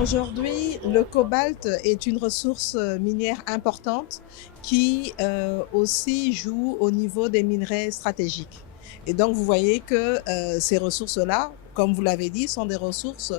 Aujourd'hui, le cobalt est une ressource minière importante qui aussi joue au niveau des minerais stratégiques. Et donc, vous voyez que ces ressources-là, comme vous l'avez dit, sont des ressources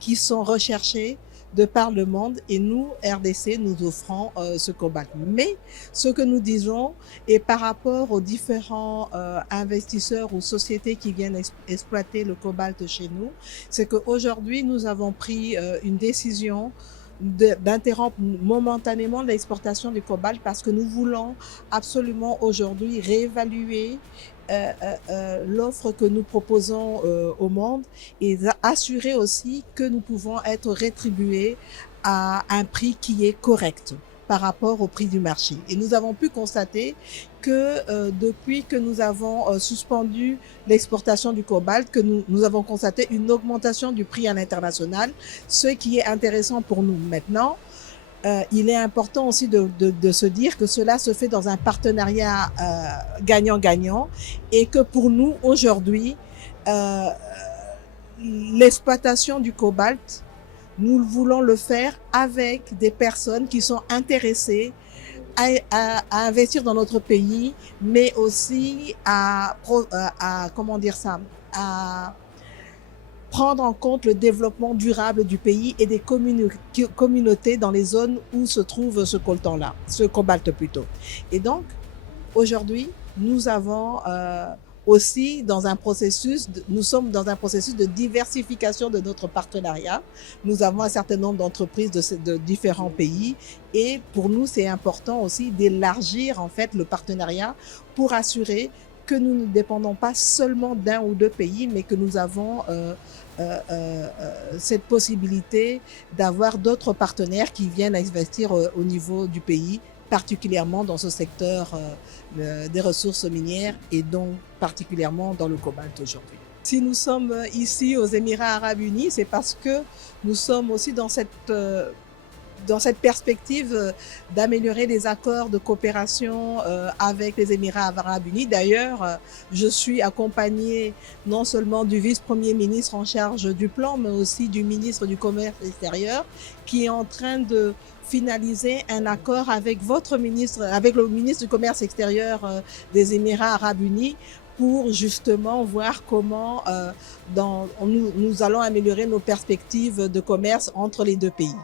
qui sont recherchées de par le monde et nous, RDC, nous offrons ce cobalt. Mais ce que nous disons, et par rapport aux différents investisseurs ou sociétés qui viennent exploiter le cobalt chez nous, c'est qu'aujourd'hui, nous avons pris une décision d'interrompre momentanément l'exportation du cobalt parce que nous voulons absolument aujourd'hui réévaluer l'offre que nous proposons au monde et assurer aussi que nous pouvons être rétribués à un prix qui est correct par rapport au prix du marché. Et nous avons pu constater que depuis que nous avons suspendu l'exportation du cobalt, que nous avons constaté une augmentation du prix à l'international, ce qui est intéressant pour nous. Maintenant, il est important aussi de se dire que cela se fait dans un partenariat gagnant-gagnant et que pour nous, aujourd'hui, euh, l'exploitation du cobalt, nous voulons le faire avec des personnes qui sont intéressées à investir dans notre pays, mais aussi comment dire ça, à prendre en compte le développement durable du pays et des communautés dans les zones où se trouve ce coltan-là, ce cobalt plutôt. Et donc, aujourd'hui, nous avons aussi nous sommes dans un processus de diversification de notre partenariat. Nous avons un certain nombre d'entreprises de différents pays et pour nous, c'est important aussi d'élargir en fait le partenariat pour assurer que nous ne dépendons pas seulement d'un ou deux pays, mais que nous avons cette possibilité d'avoir d'autres partenaires qui viennent investir au niveau du pays, particulièrement dans ce secteur des ressources minières et donc particulièrement dans le cobalt aujourd'hui. Si nous sommes ici aux Émirats arabes unis, c'est parce que nous sommes aussi dans cette perspective d'améliorer les accords de coopération avec les Émirats arabes unis. D'ailleurs, je suis accompagnée non seulement du vice-premier ministre en charge du plan, mais aussi du ministre du Commerce extérieur, qui est en train de finaliser un accord avec votre ministre, avec le ministre du Commerce extérieur des Émirats arabes unis, pour justement voir comment nous allons améliorer nos perspectives de commerce entre les deux pays.